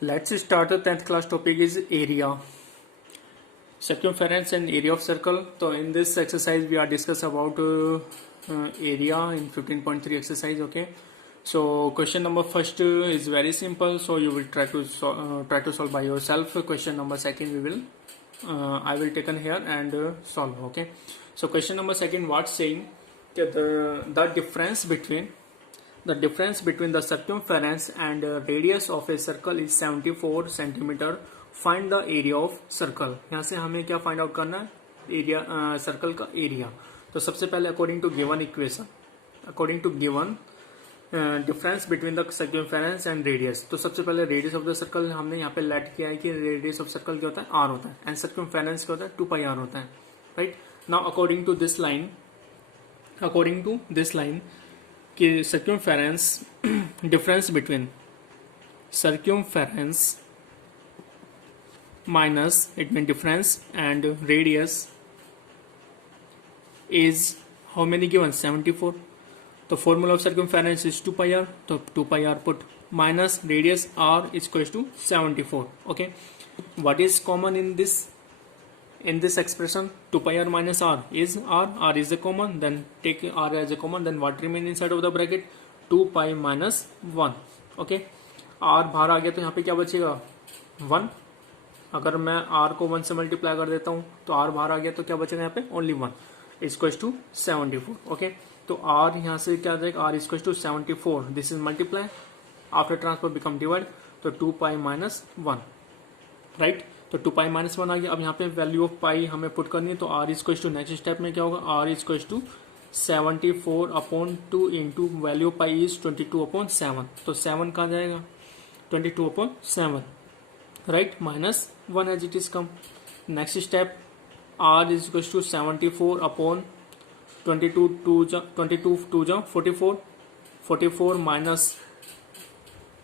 Let's start the 10th class topic is area, circumference and area of circle. So in this exercise we are discuss about area in 15.3 exercise. Okay, so question number first is very simple, so you will try to solve by yourself. Question number second we will I will taken here and solve. Okay, so question number second what's saying that the difference between the circumference and radius of a circle is 74 centimetre. Find the area of circle. यहाँ से हमें क्या find out करना है, area circle का area. तो सबसे पहले according to given equation, according to given difference between the circumference and radius. तो सबसे पहले रेडियस ऑफ द सर्कल हमने यहाँ पे लेट किया है कि रेडियस ऑफ सर्कल क्या होता है, आर होता है, एंड सर्कमफेरेंस क्या होता है, 2 पाई आर होता है. Right now according to this line कि circumference difference between circumference minus it means difference and radius is how many given 74. तो formula of circumference is 2 pi r, तो 2 pi r put minus radius r is equals to 74. Okay, what is common in this expression? 2 pi r minus r is r is a common, then take r as a common, then what remain inside of the bracket, 2 pi minus 1. okay, r बाहर आ गया तो यहाँ पे क्या बचेगा 1. अगर मैं r को 1 से मल्टीप्लाई कर देता हूँ तो r बाहर आ गया तो क्या बचेगा यहाँ पे ओनली 1 इक्वल्स टू 74. ओके, तो r यहाँ से क्या आ जाएगा, r equals to 74, this is multiply after transfer become divide, तो 2 pi minus 1. राइट, तो 2 पाई माइनस 1 आ गया. अब यहाँ पे वैल्यू ऑफ पाई हमें पुट करनी है, तो r equals to next step में क्या होगा, r equals to 74 upon 2 into value pi is 22 upon 7. तो 7 कहाँ जाएगा, 22 upon 7. Right, minus 1 as it is come. Next step r equals to 74 upon 22 to जा 44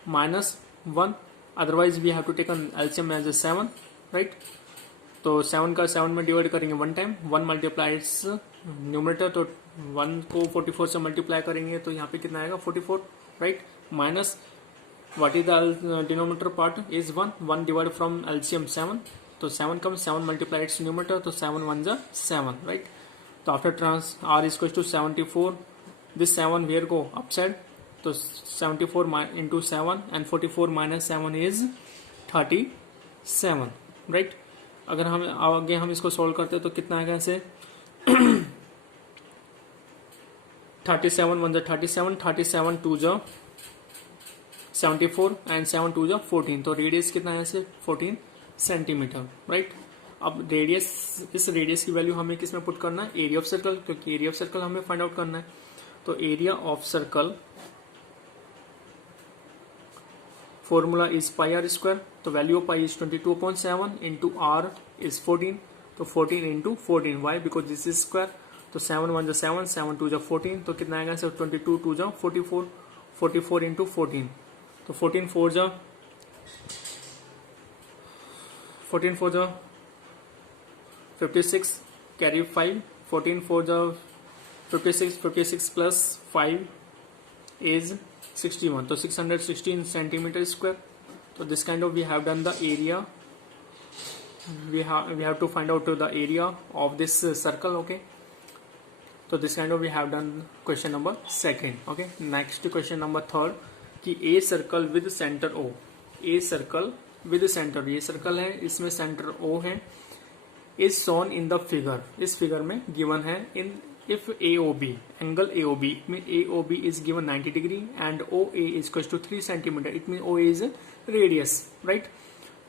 minus 1. Otherwise we have to take an LCM as a 7. Right, तो 7 का 7 में divide करेंगे 1 time, 1 multiplies numerator, तो 1 को 44 से मल्टीप्लाई करेंगे तो यहाँ पे कितना आएगा 44. Right, minus what is the denominator part is 1 divide from LCM 7, तो 7 कम 7 मल्टीप्लाइड्स न्यूमरेटर, तो 7 1 जा 7. राइट, तो after trans r equal to 74, this 7 where go upside, तो 74 into 7 and 44 minus 7 is 37. Right, अगर हम आगे हम इसको सोल्व करते हैं तो कितना आएगा ऐसे 37 1 जा 37, 37 2 जा 74 एंड 7 2 जा 14, तो रेडियस कितना है ऐसे 14 सेंटीमीटर. राइट, अब रेडियस, इस रेडियस की वैल्यू हमें किस में पुट करना है, एरिया ऑफ सर्कल, क्योंकि एरिया ऑफ सर्कल हमें फाइंड आउट करना है. तो area of circle formula is pi are square, तो value of pi is 22/7 into R is 14, तो 14 into 14. Why, because this is square, तो 7 1 जा 7, 7 2 जा 14, तो कितना आएगा सर 22 2 जा 44, 44 इंटू 14, तो 14 4 जा 56, कैरी 5, 14 4 जा 56 प्लस 5 इज 61, तो 616 centimeter square. So this kind of we have done the area. We have to find out the area of this circle. Okay, so this kind of we have done question number second. Okay, next question number third कि a circle with center O, a circle with center, ये circle है, इसमें center O है, is shown in the figure. इस figure में given है in if AOB, angle AOB, it means AOB is given 90 degree and OA is equals to 3 centimeter, it means OA is a radius. Right,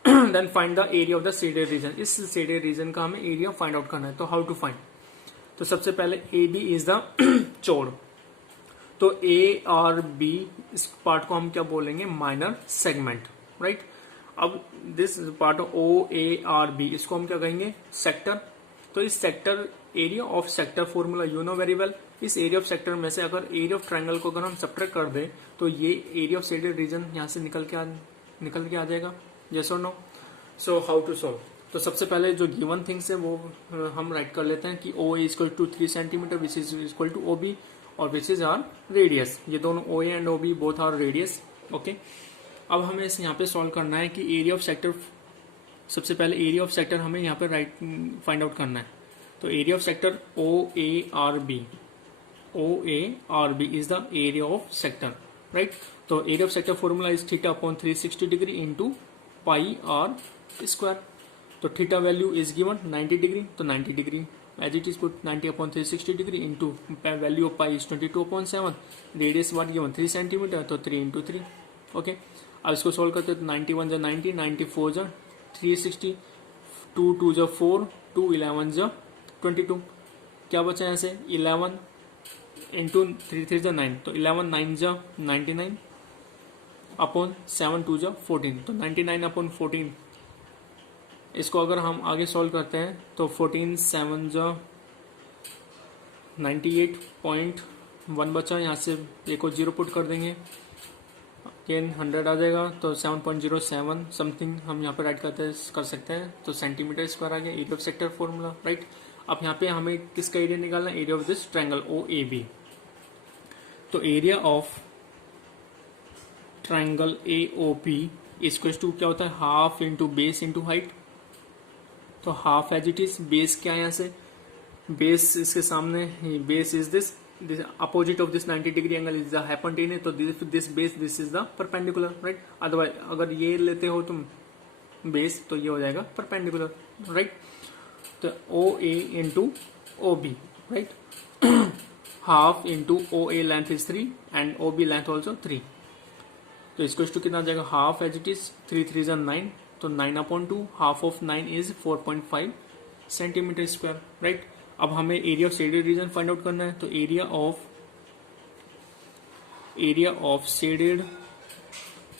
then find the area of the shaded region. इस shaded region का हमें area find out करना है, तो how to find, तो सबसे पहले AB is the chord, तो A और B इस पार्ट को हम क्या बोलेंगे, माइनर सेगमेंट. राइट, अब दिस पार्ट OARB इसको हम क्या कहेंगे, सेक्टर. तो इस sector, area of sector formula you know very well. इस एरिया ऑफ सेक्टर में से अगर एरिया ऑफ ट्रायंगल को अगर हम सब्ट्रैक्ट कर दें तो ये एरिया ऑफ शेडेड रीजन यहाँ से निकल के आ जाएगा. यस और no. So how to solve, तो सबसे पहले जो गिवन थिंग्स है वो हम राइट कर लेते हैं कि O is equal to 3 centimetre which is equal to OB और विच इज आर रेडियस. ये दोनों OA and OB both are radius. Okay, अब हमें इस यहाँ पे सॉल्व करना है कि एरिया ऑफ सेक्टर, सबसे पहले एरिया ऑफ सेक्टर हमें यहाँ पे राइट फाइंड आउट करना है। तो area of sector O A R B is the area of sector, right. तो area of sector formula is theta upon 360 degree into pi are square. तो theta value is given 90 degree, तो 90 degree as it is put 90 upon 360 degree into value of pi is 22/7, radius what given 3 centimetre, तो 3 into 3। Okay, अब इसको solve करते हैं तो 91 जा 90, 94 जा 360, 2 2 जा 4, 2 11 जा 22। क्या बचा यहाँ से 11 इंटू 3 3 जा 9, तो 11 9 जा 99 अपॉन 7 2 जा 14, तो 99 अपॉन 14। इसको अगर हम आगे सॉल्व करते हैं तो 14 7 जा 98.1 बचा, यहाँ से एक को 0 पुट कर देंगे, अगेन 100 आ जाएगा, तो 7.07 समथिंग हम यहाँ पे राइट कर सकते हैं। तो सेंटीमीटर स्क्वायर आ गया area of sector formula, right. अब यहाँ पे हमें किसका एरिया निकालना है, area of this triangle O A B. तो area of triangle A O P equal to क्या होता है, half into base into height. तो half as it is, base क्या है यहाँ से, बेस इसके सामने, base is this opposite of this 90 degree angle is the hypotenuse, तो this base this is the perpendicular, right. Otherwise अगर ये लेते हो तुम बेस तो ये हो जाएगा परपेंडिकुलर, राइट। तो O A into O B, right. Half into O A length is 3 and O B length also 3। तो इसको टू कितना आ जाएगा, हाफ एज इट इज 3 3 जा 9, तो 9/2, half of 9 is 4.5 centimetre square, right. अब हमें area of shaded region find out करना है। तो area of shaded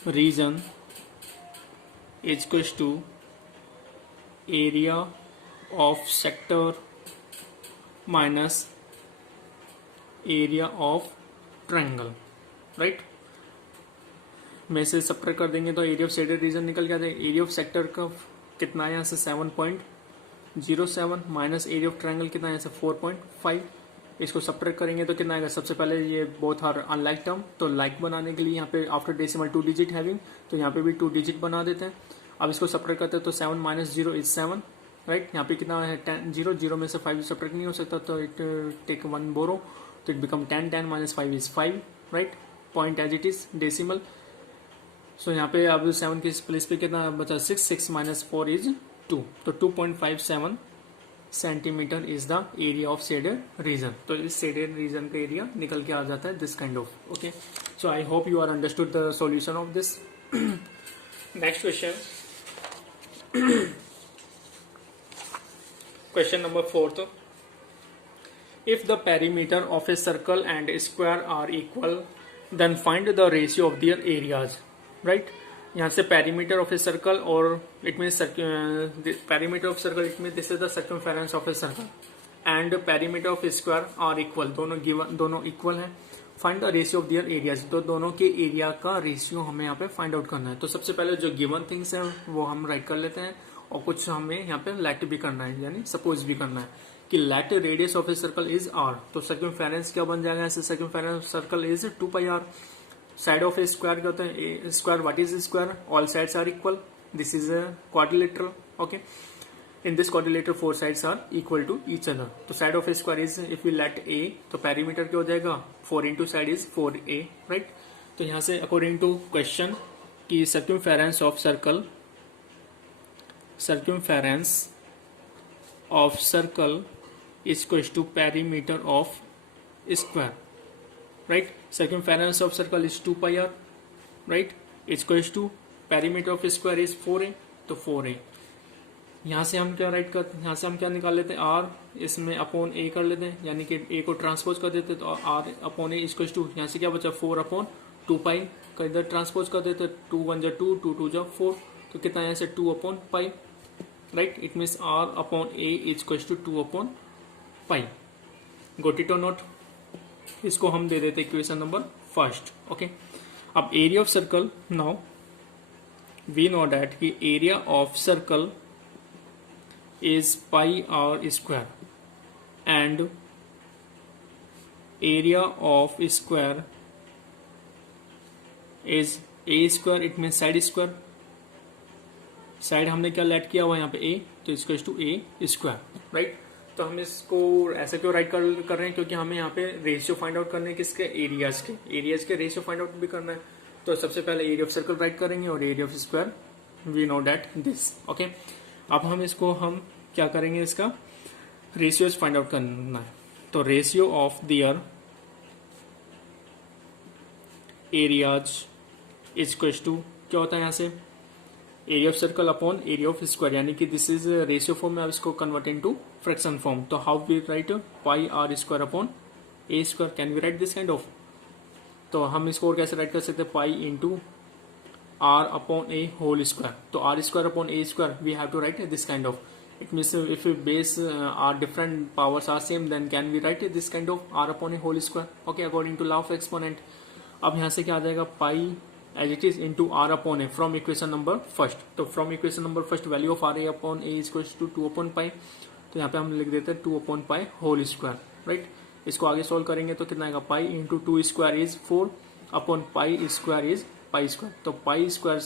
region is equals to area of sector minus area of triangle, right. में से subtract कर देंगे तो एरिया ऑफ शेडेड रीजन निकल के आ जाएगा। एरिया ऑफ सेक्टर का कितना है यहाँ से 7.07 माइनस एरिया ऑफ ट्रायंगल कितना है यहाँ से 4.5। इसको सब्ट्रैक्ट करेंगे तो कितना आएगा, सबसे पहले ये बोथ आर अनलाइक टर्म, तो लाइक बनाने के लिए यहाँ पे आफ्टर डेसिमल 2 डिजिट हैविंग, तो यहाँ पे भी 2 डिजिट बना देते हैं। अब इसको सब्ट्रैक्ट करते हैं तो 7 माइनस 0 इज 7, राइट। यहाँ पे कितना है 10, 0 में से 5 सब्ट्रैक्ट नहीं हो सकता, तो इट टेक 1 बोरो, तो it become 10 10 minus 5 is 5, right. Point as it is decimal. So यहाँ पे अब 7 की प्लेस पे कितना बचा 6, 6 माइनस 4 इज 2, तो 2.57 centimetre is the area of shaded reason. तो इस शेडेड रीजन का एरिया निकल के आ जाता है this kind of. Okay, so I hope you are understood the solution of this. Next question, question number 4। If the perimeter of a circle and a square are equal, then find the ratio of their areas, right? यहाँ से perimeter of a circle और it means perimeter of circle it means this is the circumference of a circle and perimeter of a square are equal, दोनों equal हैं। Find the ratio of their areas, तो दोनों के area का ratio हमें यहाँ पे फाइंड आउट करना है। तो सबसे पहले जो गिवन थिंग्स है वो हम राइट कर लेते हैं और कुछ हमें यहाँ पे लेट भी करना है, यानी सपोज भी करना है कि let radius of a circle is R. तो सर्कमफेरेंस क्या बन जाएगा ऐसे, circumference circle is 2πr। Side of a square क्या होता है, square what is square, all sides are equal, this is a quadrilateral, okay. In this quadrilateral 4 sides are equal to each other. तो side of a square is if you let A, तो perimeter क्या हो जाएगा 4 into side is 4a, right. तो यहाँ से according to question की circumference of circle, circumference of circle is equals to perimeter of square, right? Circumference of circle is 2πr, right? It's equals to perimeter of square is 4a, तो 4a। यहाँ से हम क्या right करते हैं, यहाँ से हम क्या निकाल लेते हैं r, इसमें अपॉन a कर लेते हैं, यानी कि a को ट्रांसपोज कर देते हैं, तो r upon a equals to यहाँ से क्या बचा 4 अपॉन 2π का इधर ट्रांसपोज कर देते हैं, 2 1 जा 2, 2 2 जा 4, तो कितना यहाँ से 2 upon pi, right. It means r upon a is equals to 2 upon pi. Got it और नॉट, इसको हम दे देते इक्वेशन नंबर फर्स्ट, ओके। अब area of circle, now we know that कि area of circle is pi r square and area of square is A square it mean side square, side हमने क्या let किया हुआ यहाँ पे A, तो equal to A square, right. तो हम इसको ऐसे क्यों राइट कर रहे हैं, क्योंकि हमें यहाँ पे रेशियो फाइंड आउट करने किसके, एरियाज के रेशियो फाइंड आउट भी करना है। तो सबसे पहले एरिया ऑफ सर्कल राइट करेंगे और area of square we know that this, okay. अब हम इसको हम क्या करेंगे, इसका रेशियोज फाइंड आउट करना है। तो ratio of their areas is equal to क्या होता है यहाँ से, area of circle upon area of square, यानी कि दिस इज रेशियो फॉर्म में, अब इसको कन्वर्ट इनटू फ्रैक्शन फॉर्म। तो how we write pi are square upon A square, can we write this kind of. तो हम इसको और कैसे राइट कर सकते हैं, pi into are upon A whole square. तो are square upon A square we have to write this kind of, it means if base are different powers are same then can we write this kind of R upon A whole square, okay, according to law of exponent. अब यहाँ से क्या आ जाएगा, pi as it is into are upon A from equation number first. तो from equation number first value of R A upon A is to 2 upon pi, तो यहाँ पे हम लिख देते हैं 2 upon pi whole square, right. इसको आगे सोल्व करेंगे तो कितना आएगा, pi into 2 square is 4 upon pi square is pi square. तो पाई स्क्वायर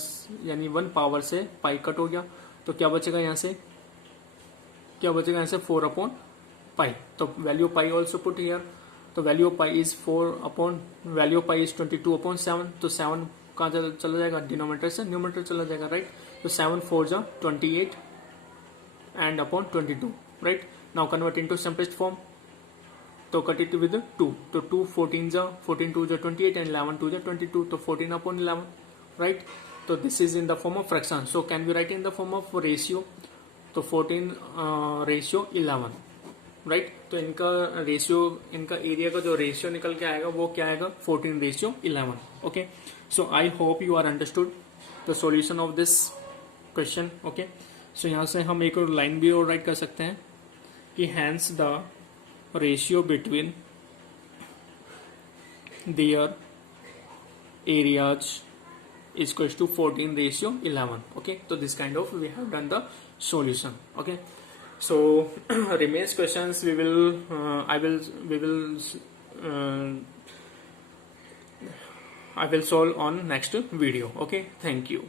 यानी 1 पावर से पाई कट हो गया, तो क्या बचेगा यहाँ से, क्या बचेगा यहाँ से 4 अपॉन पाई। तो value pi also put here, तो value of pi is 4 upon value of pi is 22 upon 7। तो 7 कहाँ चला जाएगा, डिनोमिनेटर से न्यूमरेटर चला जाएगा, राइट। तो 7 4 जा 28 and upon 22, right. Now convert into simplest form, तो कट इट विद 2, तो 2 14 जा 14 2 जा 28 एंड 11 2 जा 22, तो 14 अपॉन 11, राइट। तो this is in the form of fraction, so can be right in the form of ratio, तो 14 रेशियो 11, राइट। तो इनका रेशियो, इनका एरिया का जो रेशियो निकल के आएगा वो क्या आएगा, 14 ratio 11, okay. So I hope you are understood the solution of this question, okay. सो यहाँ से हम एक और लाइन भी और राइट कर सकते हैं कि hence the ratio between their areas is equals to 14 ratio 11, okay। So this kind of we have done the solution, okay। So remains questions we will I will solve on next video, okay। Thank you.